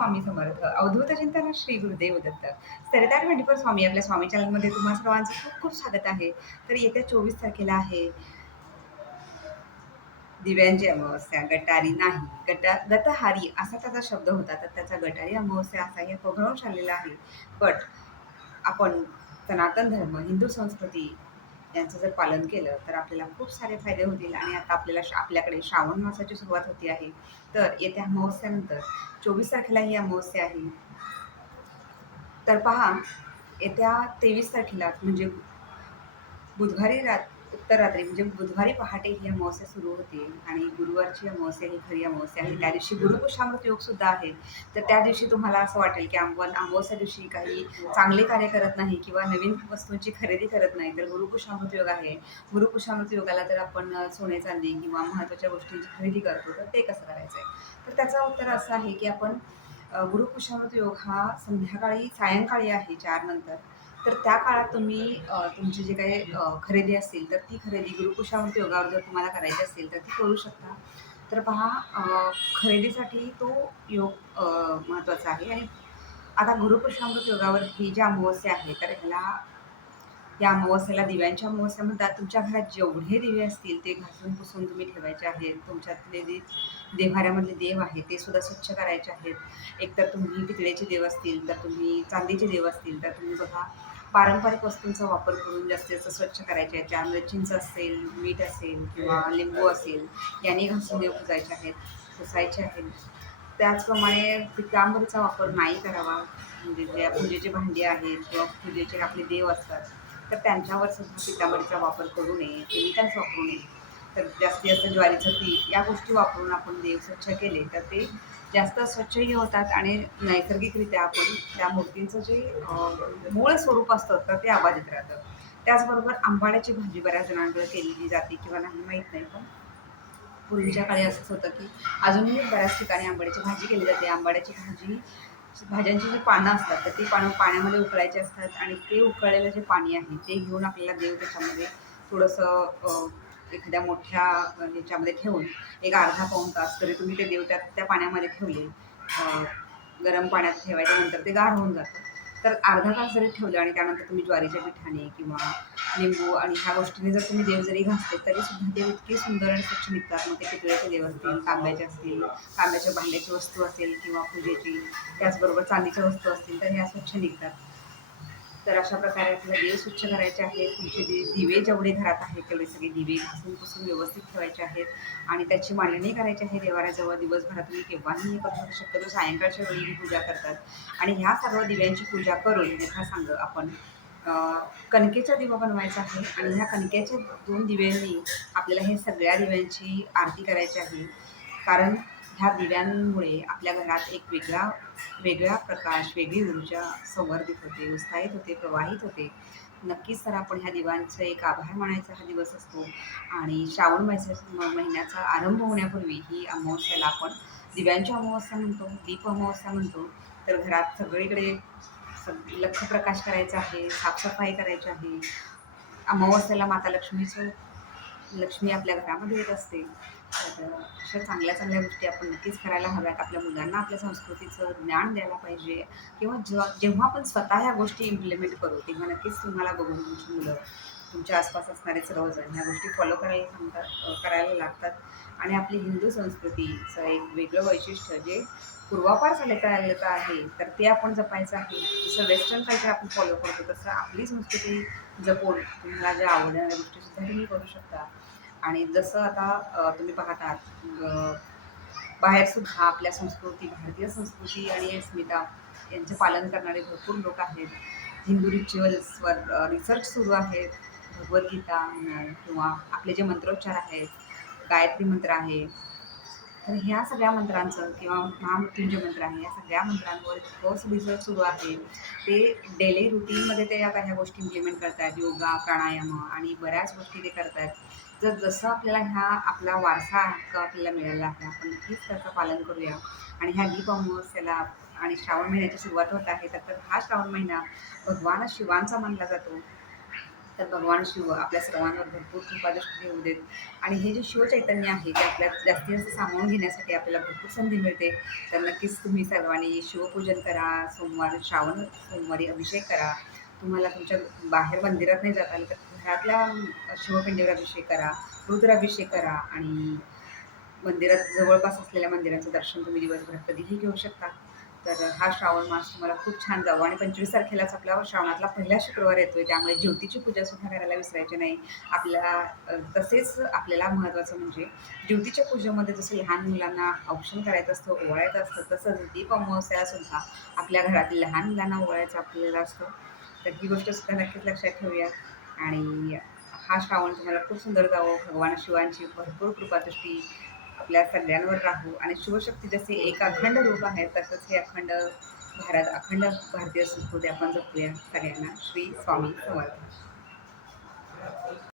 स्वामी समर्थ. अवधूत चिंतन श्री गुरुदेव दत्त. सरदार ट्वेंटी स्वामी आपल्या स्वामी चॅनलमध्ये तुम्हा सर्वांचं खूप खूप स्वागत आहे. तर येत्या चोवीस तारखेला आहे दिव्यांची अमावस्या. गटारी नाही. गटा गतहारी असा त्याचा शब्द होता. तर त्याचा गटारी अमावस्या असा हे पगळून आलेला आहे. बट आपण सनातन धर्म हिंदू संस्कृती यांचं जर पालन केलं तर आपल्याला खूप सारे फायदे होतील. आणि आता आपल्याला आपल्याकडे श्रावण मासाची सुरुवात होती आहे. तर येत्या अमावस्यानंतर चोवीस तारखेला ही अमावस्या आहे. तर पहा येत्या तेवीस तारखेला म्हणजे बुधवारी रात उत्तर रात्री म्हणजे बुधवारी पहाटे ही अमावस्या सुरू होते आणि गुरुवारची अमावस्या ही खरी अमावस्या आहे. त्या दिवशी गुरुपुषामृत योग सुद्धा आहे. तर त्या दिवशी तुम्हाला असं वाटेल की आपण अमावस्या दिवशी काही चांगले कार्य करत नाही किंवा नवीन वस्तूंची खरेदी करत नाही तर गुरुपुषामृत योग आहे. गुरुपुषामृत योगाला तर आपण सोने चांदी किंवा महत्त्वाच्या गोष्टींची खरेदी करतो तर ते कसं करायचं आहे तर त्याचा उत्तर असं आहे की आपण गुरुपुषामृत योग हा संध्याकाळी सायंकाळी आहे चार नंतर. तर त्या काळात तुम्ही तुमची जे काही खरेदी असतील तर ती खरेदी गुरुपुषामृत योगावर जर तुम्हाला करायची असेल तर ती करू शकता. तर पहा खरेदीसाठी तो योग महत्त्वाचा आहे. आणि आता गुरुपुषामृत योगावर ही जी अमावस्या आहे तर ह्याला या अमावस्याला दिव्यांच्या अमावस्या म्हणतात. तुमच्या घरात जेवढे दिवे असतील ते घासून पुसून तुम्ही ठेवायचे आहेत. तुमच्यातले जे देव्हाऱ्यामधले देव आहेत ते सुद्धा स्वच्छ करायचे आहेत. एकतर तुम्ही पितळेचे देव असतील तर तुम्ही चांदीचे देव असतील तर तुम्ही बघा पारंपरिक वस्तूंचा वापर करून जास्तीत जास्त स्वच्छ करायचे आहेत. ज्यामध्ये चिंच असेल मीठ असेल किंवा लिंबू असेल याने घासून देऊ पुजायचे आहेत पुसायचे आहेत. त्याचप्रमाणे पितांबरीचा वापर नाही करावा. म्हणजे जे पूजेचे भांडी आहेत किंवा पूजेचे आपले देव असतात तर त्यांच्यावर सुद्धा पितांबरीचा वापर करू नये केमिकल्स वापरू नये. तर जास्तीत जास्त ज्वारीचं पीठ या गोष्टी वापरून आपण देव स्वच्छ केले तर ते जास्त स्वच्छही होतात आणि नैसर्गिकरित्या आपण त्या मूर्तींचं जे मूळ स्वरूप असतं तर ते आवाजित राहतं. त्याचबरोबर आंबाड्याची भाजी बऱ्याच जणांकडे केलेली जाते किंवा नाही माहीत नाही पण पूर्वीच्या काळी असंच होतं की अजूनही बऱ्याच ठिकाणी आंबाड्याची भाजी केली जाते. आंबाड्याची भाजी भाज्यांची जी पानं असतात तर ती पानं पाण्यामध्ये उकळायची असतात आणि ते उकळलेलं जे पाणी आहे ते घेऊन आपल्याला देव त्याच्यामध्ये थोडंसं एखाद्या मोठ्या याच्यामध्ये ठेवून एक अर्धा पाऊण तास तरी तुम्ही ते देव त्या त्या पाण्यामध्ये ठेवले. गरम पाण्यात ठेवायच्या नंतर ते गार होऊन जातं. तर अर्धा तास जरी ठेवलं आणि त्यानंतर तुम्ही ज्वारीच्या पिठाने किंवा लिंबू आणि ह्या गोष्टीने जर तुम्ही देव जरी घासले तरी सुद्धा देव इतके सुंदर आणि स्वच्छ निघतात. मग ते पितळ्याचे देव असतील तांब्याचे असतील तांब्याच्या भांड्याची वस्तू असेल किंवा पूजेची त्याचबरोबर चांदीच्या वस्तू असतील तर ह्या स्वच्छ निघतात. तर अशा प्रकारे आपल्याला देव स्वच्छ करायचे आहेत. तुमचे दि दिवे जेवढे घरात आहेत तेवढे सगळे दिवे घासून पुसून व्यवस्थित ठेवायचे आहेत. आणि त्याची मांडणी करायची आहे देवाऱ्याजवळ. दिवसभरात तुम्ही केव्हाही करू शकतो. सायंकाळच्या वेळी ही पूजा करतात. आणि ह्या सर्व दिव्यांची पूजा करून यथा सांग आपण कणकेचा दिवा बनवायचा आहे आणि ह्या कणकेच्या दोन दिव्यांनी आपल्याला हे सगळ्या दिव्यांची आरती करायची आहे. कारण ह्या दिव्यांमुळे आपल्या घरात एक वेगळा वेगळा प्रकाश वेगळी ऊर्जा संवर्धित होते उत्साहित होते प्रवाहित होते. नक्कीच तर आपण ह्या दिवांचं एक आभार मानायचा हा दिवस असतो. आणि श्रावण महिन्याचा महिन्याचा आरंभ होण्यापूर्वी ही अमावस्याला आपण दिव्यांची अमावस्या म्हणतो दीप अमावस्या म्हणतो. तर घरात सगळीकडे सग लक्ष प्रकाश करायचा आहे साफसफाई करायची आहे. अमावस्याला माता लक्ष्मीचं लक्ष्मी आपल्या घरामध्ये येत असते. तर अशा चांगल्या चांगल्या गोष्टी आपण नक्कीच करायला हव्यात. आपल्या मुलांना आपल्या संस्कृतीचं ज्ञान द्यायला पाहिजे. किंवा जेव्हा जेव्हा आपण स्वतः ह्या गोष्टी इम्प्लिमेंट करू तेव्हा नक्कीच तुम्हाला बघून तुमची मुलं तुमच्या आसपास असणारे सर्वजण ह्या गोष्टी फॉलो करायला सांगतात करायला लागतात. आणि आपली हिंदू संस्कृतीचं एक वेगळं वैशिष्ट्य जे पूर्वापार चालत आलेलं आहे तर ते आपण जपायचं आहे. जसं वेस्टर्न कल्चर आपण फॉलो करतो तसं आपली संस्कृती जपून तुम्हाला ज्या आवडणाऱ्या गोष्टीसुद्धा तुम्ही करू शकता. आणि जसं आता तुम्ही पाहतात अ, बाहेरसुद्धा आपल्या संस्कृती भारतीय संस्कृती आणि अस्मिता यांचे पालन करणारे भरपूर लोक आहेत. हिंदू रिच्युअल्सवर रिसर्च सुरू आहेत. भगवद्गीता म्हणाल किंवा आपले जे मंत्रोच्चार आहेत गायत्री मंत्र आहे तर ह्या सगळ्या मंत्रांचं किंवा महामृत्युंजय मंत्र आहे या सगळ्या मंत्रांवर ठोस रिसर्च सुरू आहे. ते डेली रुटीनमध्ये ते आता ह्या गोष्टी इम्प्लिमेंट करतात योगा प्राणायाम आणि बऱ्याच गोष्टी ते करतात. जर जसं आपल्याला ह्या आपला वारसा हक्क आपल्याला मिळाला आहे आपण नक्कीच त्याचं पालन करूया. आणि ह्या दीप अमावस्याला आणि श्रावण महिन्याची सुरुवात होत आहे तर तर हा श्रावण महिना भगवान शिवांचा मानला जातो. तर भगवान शिव आपल्या सर्वांवर भरपूर कृपादृष्टी देऊ देत. आणि हे जे शिवचैतन्य आहे ते आपल्यात जास्तीत जास्त सामावून घेण्यासाठी आपल्याला भरपूर संधी मिळते. तर नक्कीच तुम्ही सर्वांनी शिवपूजन करा सोमवार श्रावण सोमवारी अभिषेक करा. तुम्हाला तुमच्या बाहेर मंदिरात नाही जाता आलं तर घरातल्या शिवपिंडीवर अभिषेक करा रुद्राभिषेक करा आणि मंदिरात जवळपास असलेल्या मंदिराचं दर्शन तुम्ही दिवसभरात कधीही घेऊ शकता. तर हा श्रावण मास तुम्हाला खूप छान जावं. आणि पंचवीस तारखेलाच आपला श्रावणातला पहिला शुक्रवार येतोय त्यामुळे ज्योतीची पूजा सुद्धा करायला विसरायची नाही. आपल्या तसेच आपल्याला महत्त्वाचं म्हणजे ज्योतीच्या पूजेमध्ये जसं लहान मुलांना औक्षण करायचं असतं ओवाळायचं असतं तसंच दीप अमावस्याला सुद्धा आपल्या घरातील लहान मुलांना ओवाळायचं आपल्याला असतं. तर ही गोष्ट सुद्धा नक्कीच लक्षात ठेवूया. आणि हा श्रावण तुम्हाला खूप सुंदर जावं. भगवान शिवांची भरपूर कृपादृष्टी आपल्या सगळ्यांवर राहू. आणि शिवशक्ती जसे एक अखंड रूप आहे तसंच हे अखंड भारत अखंड भारतीय संस्कृती आपण जपूया सगळ्यांना. श्री स्वामी समर्थ.